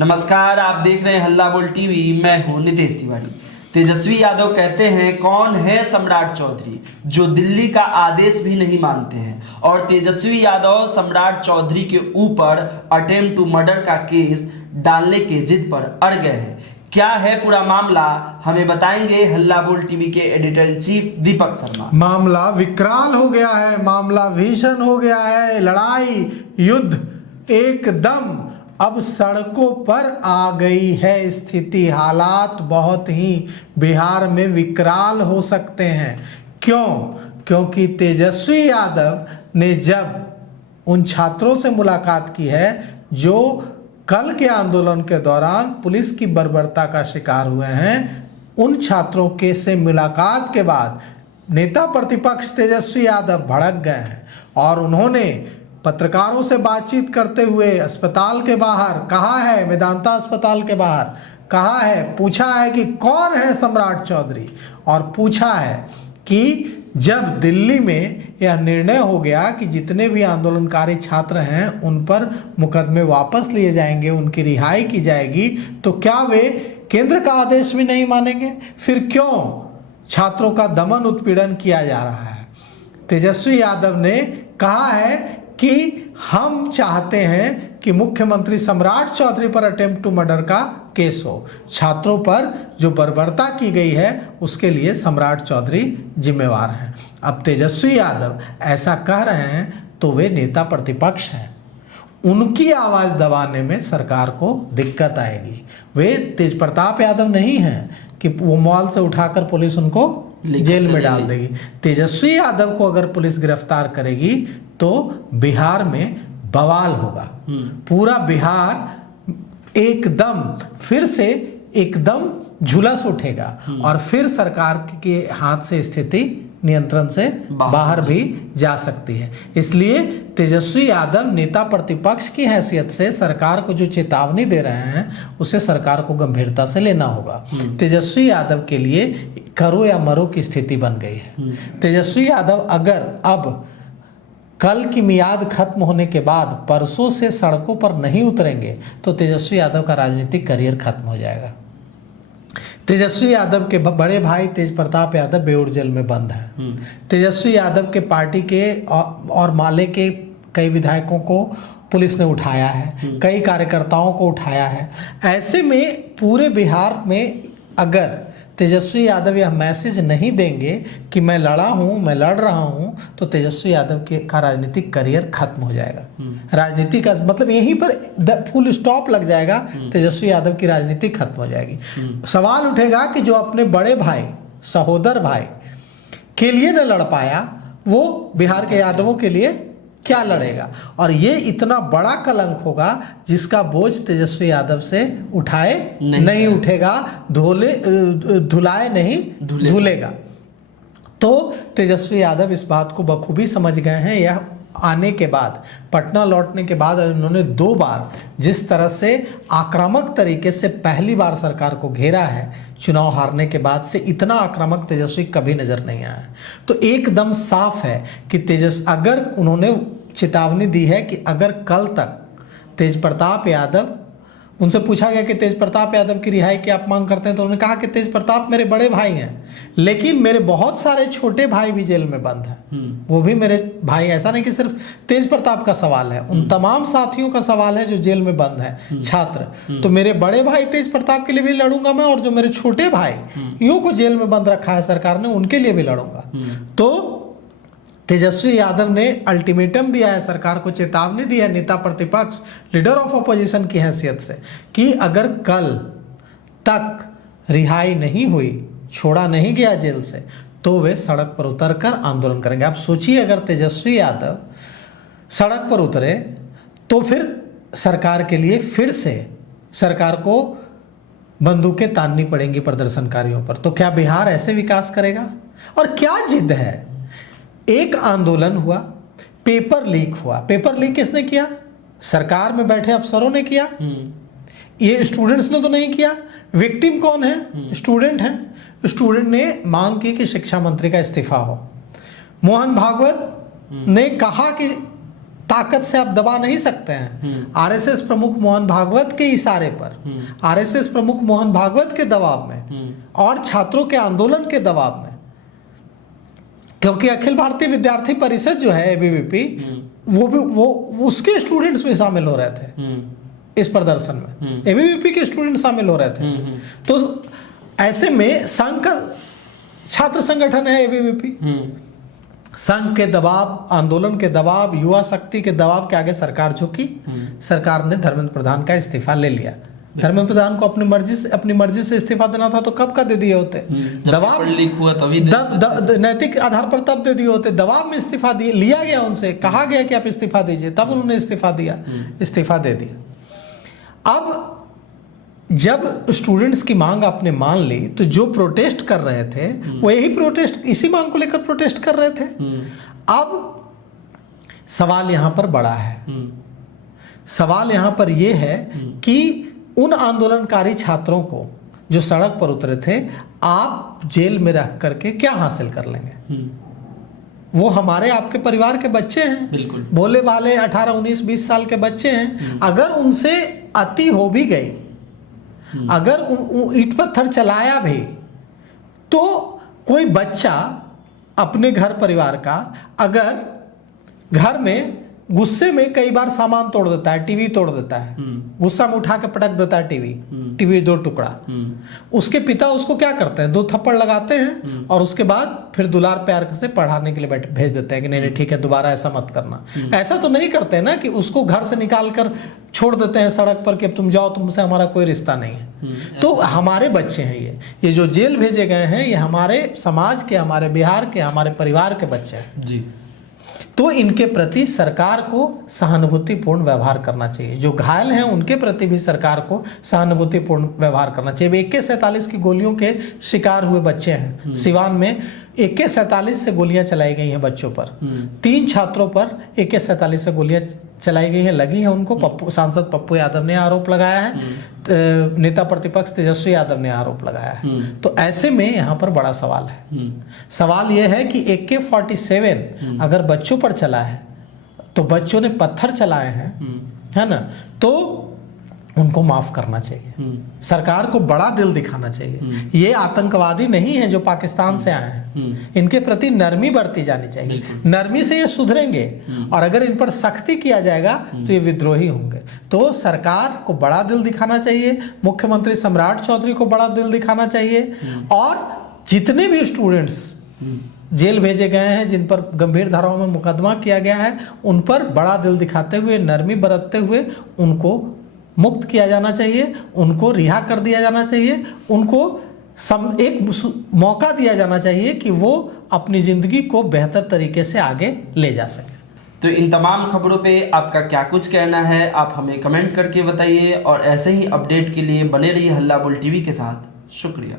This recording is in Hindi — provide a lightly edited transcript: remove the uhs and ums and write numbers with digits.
नमस्कार, आप देख रहे हैं हल्ला बोल टीवी। मैं हूं नितेश तिवारी। तेजस्वी यादव कहते हैं कौन है सम्राट चौधरी जो दिल्ली का आदेश भी नहीं मानते हैं, और तेजस्वी यादव सम्राट चौधरी के ऊपर अटेम्प्ट टू मर्डर का केस डालने के जिद पर अड़ गए हैं। क्या है पूरा मामला, हमें बताएंगे हल्ला बोल टीवी के editor in chief Deepak Sharma. मामला विकराल हो गया है, मामला भीषण हो गया है। लड़ाई युद्ध एकदम अब सड़कों पर आ गई है स्थिति। हालात बहुत ही बिहार में विकराल हो सकते हैं। क्यों? क्योंकि तेजस्वी यादव ने जब उन छात्रों से मुलाकात की है जो कल के आंदोलन के दौरान पुलिस की बर्बरता का शिकार हुए हैं, उन छात्रों के से मुलाकात के बाद नेता प्रतिपक्ष तेजस्वी यादव भड़क गए हैं और उन्होंने पत्रकारों से बातचीत करते हुए अस्पताल के बाहर कहा है, मेदांता अस्पताल के बाहर कहा है, पूछा है कि कौन है सम्राट चौधरी, और पूछा है कि जब दिल्ली में यह निर्णय हो गया कि जितने भी आंदोलनकारी छात्र हैं उन पर मुकदमे वापस लिए जाएंगे, उनकी रिहाई की जाएगी, तो क्या वे केंद्र का आदेश भी नहीं मानेंगे? फिर क्यों छात्रों का दमन उत्पीड़न किया जा रहा है? तेजस्वी यादव ने कहा है कि हम चाहते हैं कि मुख्यमंत्री सम्राट चौधरी पर अटेम्प्ट टू मर्डर का केस हो। छात्रों पर जो बर्बरता की गई है उसके लिए सम्राट चौधरी जिम्मेवार हैं। अब तेजस्वी यादव ऐसा कह रहे हैं तो वे नेता प्रतिपक्ष हैं, उनकी आवाज दबाने में सरकार को दिक्कत आएगी। वे तेज प्रताप यादव नहीं हैं कि वो मॉल से उठाकर पुलिस उनको जेल में डाल देगी। तेजस्वी यादव को अगर पुलिस गिरफ्तार करेगी तो बिहार में बवाल होगा। पूरा बिहार एकदम फिर से एकदम झुलस उठेगा और फिर सरकार के हाथ से स्थिति नियंत्रण से बाहर भी जा सकती है। इसलिए तेजस्वी यादव नेता प्रतिपक्ष की हैसियत से सरकार को जो चेतावनी दे रहे हैं उसे सरकार को गंभीरता से लेना होगा। तेजस्वी यादव के लिए करो या मरो की स्थिति बन गई है। तेजस्वी यादव अगर अब कल की मियाद खत्म होने के बाद परसों से सड़कों पर नहीं उतरेंगे तो तेजस्वी यादव का राजनीतिक करियर खत्म हो जाएगा। तेजस्वी यादव के बड़े भाई तेज प्रताप यादव बेऊर जेल में बंद हैं। तेजस्वी यादव के पार्टी के और माले के कई विधायकों को पुलिस ने उठाया है, कई कार्यकर्ताओं को उठाया है। ऐसे में पूरे बिहार में अगर तेजस्वी यादव यह मैसेज नहीं देंगे कि मैं लड़ा हूं, मैं लड़ रहा हूं, तो तेजस्वी यादव का राजनीतिक करियर खत्म हो जाएगा। राजनीति का मतलब यहीं पर फुल स्टॉप लग जाएगा। तेजस्वी यादव की राजनीति खत्म हो जाएगी। सवाल उठेगा कि जो अपने बड़े भाई सहोदर भाई के लिए न लड़ पाया वो बिहार के यादवों के लिए क्या लड़ेगा? और ये इतना बड़ा कलंक होगा जिसका बोझ तेजस्वी यादव से उठाए नहीं उठेगा, धुलाए नहीं धुलेगा। तो तेजस्वी यादव इस बात को बखूबी समझ गए हैं। यह आने के बाद, पटना लौटने के बाद उन्होंने 2 बार जिस तरह से आक्रामक तरीके से पहली बार सरकार को घेरा है, चुनाव हारने के बाद से इतना आक्रामक तेजस्वी कभी नजर नहीं आया। तो एकदम साफ है कि अगर उन्होंने चेतावनी दी है कि अगर कल तक तेज प्रताप यादव, उनसे पूछा गया कि तेज प्रताप यादव की रिहाई की आप मांग करते हैं, तो उन्होंने कहा कि तेज प्रताप मेरे बड़े भाई हैं, लेकिन मेरे बहुत सारे छोटे भाई भी जेल में बंद हैं, वो भी मेरे भाई। ऐसा नहीं कि सिर्फ तेज प्रताप का सवाल है, उन तमाम साथियों का सवाल है जो जेल में बंद हैं छात्र। तो मेरे बड़े भाई तेज प्रताप के लिए भी लड़ूंगा मैं, और जो मेरे छोटे भाई यूं को जेल में बंद रखा है सरकार ने, उनके लिए भी लड़ूंगा। तो तेजस्वी यादव ने अल्टीमेटम दिया है, सरकार को चेतावनी दी है नेता प्रतिपक्ष, लीडर ऑफ अपोजिशन की हैसियत से, कि अगर कल तक रिहाई नहीं हुई, छोड़ा नहीं गया जेल से, तो वे सड़क पर उतरकर आंदोलन करेंगे। आप सोचिए, अगर तेजस्वी यादव सड़क पर उतरे तो फिर सरकार के लिए फिर से सरकार को बंदूकें ताननी पड़ेंगी प्रदर्शनकारियों पर। तो क्या बिहार ऐसे विकास करेगा? और क्या जिद है? एक आंदोलन हुआ, पेपर लीक हुआ। पेपर लीक किसने किया? सरकार में बैठे अफसरों ने किया, ये स्टूडेंट्स ने तो नहीं किया। विक्टिम कौन है? स्टूडेंट हैं। स्टूडेंट ने मांग की कि शिक्षा मंत्री का इस्तीफा हो। मोहन भागवत ने कहा कि ताकत से आप दबा नहीं सकते हैं। आरएसएस प्रमुख मोहन भागवत के इशारे पर, आरएसएस प्रमुख मोहन भागवत के दबाव में और छात्रों के आंदोलन के दबाव में, क्योंकि अखिल भारतीय विद्यार्थी परिषद जो है एबीवीपी, वो उसके स्टूडेंट्स भी शामिल हो रहे थे इस प्रदर्शन में, एबीवीपी के स्टूडेंट शामिल हो रहे थे। तो ऐसे में संघ का छात्र संगठन है एबीवीपी, संघ के दबाव, आंदोलन के दबाव, युवा शक्ति के दबाव के आगे सरकार झुकी। सरकार ने धर्मेंद्र प्रधान का इस्तीफा ले लिया। धर्मेंद्र प्रधान को अपनी मर्जी से इस्तीफा देना था तो कब का दे दिए होते। दबाव लीक हुआ तभी नैतिक आधार पर तब दे दिए होते। दबाव में इस्तीफा लिया गया, उनसे कहा गया कि आप इस्तीफा दीजिए, तब उन्होंने इस्तीफा दे दिया। अब जब स्टूडेंट्स की मांग आपने मान ली तो जो प्रोटेस्ट कर रहे थे वो यही प्रोटेस्ट, इसी मांग को लेकर प्रोटेस्ट कर रहे थे। अब सवाल यहां पर बड़ा है। सवाल यहां पर यह है कि उन आंदोलनकारी छात्रों को जो सड़क पर उतरे थे, आप जेल में रख करके क्या हासिल कर लेंगे? वो हमारे आपके परिवार के बच्चे हैं, बिल्कुल बोले वाले 18, 19, 20 साल के बच्चे हैं। अगर उनसे अति हो भी गई, अगर ईंट पत्थर चलाया भी, तो कोई बच्चा अपने घर परिवार का अगर घर में गुस्से में कई बार सामान तोड़ देता है, टीवी तोड़ देता है, गुस्सा में उठा के पटक देता है टीवी 2 टुकड़ा, उसके पिता उसको क्या करते हैं, 2 थप्पड़ लगाते हैं और उसके बाद फिर दुलार प्यार से पढ़ाने के लिए भेज देते हैं कि नहीं ठीक है, दोबारा ऐसा मत करना। ऐसा तो नहीं करते ना कि उसको घर से निकाल कर छोड़ देते हैं सड़क पर कि अब तुम जाओ, तुमसे हमारा कोई रिश्ता नहीं है। तो हमारे बच्चे हैं ये जो जेल भेजे गए हैं, ये हमारे समाज के, हमारे बिहार के, हमारे परिवार के बच्चे हैं जी। तो इनके प्रति सरकार को सहानुभूतिपूर्ण व्यवहार करना चाहिए। जो घायल हैं उनके प्रति भी सरकार को सहानुभूतिपूर्ण व्यवहार करना चाहिए। AK-47 की गोलियों के शिकार हुए बच्चे हैं। सिवान में AK-47 से गोलियां चलाई गई हैं बच्चों पर। 3 छात्रों पर AK-47 से गोलियां चलाई गई हैं, लगी हैं उनको। सांसद पप्पू यादव ने आरोप लगाया है, नेता प्रतिपक्ष तेजस्वी यादव ने आरोप लगाया है। तो ऐसे में यहाँ पर बड़ा सवाल है। सवाल यह है कि AK-47 अगर बच्चों पर चला है तो बच्चों ने पत्थर चलाए हैं, है ना, तो उनको माफ करना चाहिए। सरकार को बड़ा दिल दिखाना चाहिए। ये आतंकवादी नहीं है जो पाकिस्तान से आए हैं, इनके प्रति नरमी बरती जानी चाहिए। नरमी से ये सुधरेंगे और अगर इन पर सख्ती किया जाएगा तो ये विद्रोही होंगे। तो सरकार को बड़ा दिल दिखाना चाहिए, मुख्यमंत्री सम्राट चौधरी को बड़ा दिल दिखाना चाहिए, और जितने भी स्टूडेंट्स जेल भेजे गए हैं, जिन पर गंभीर धाराओं में मुकदमा किया गया है, उन पर बड़ा दिल दिखाते हुए, नरमी बरतते हुए उनको मुक्त किया जाना चाहिए, उनको रिहा कर दिया जाना चाहिए, उनको एक मौका दिया जाना चाहिए कि वो अपनी जिंदगी को बेहतर तरीके से आगे ले जा सके। तो इन तमाम खबरों पे आपका क्या कुछ कहना है, आप हमें कमेंट करके बताइए, और ऐसे ही अपडेट के लिए बने रहिए हल्ला बोल टीवी के साथ। शुक्रिया।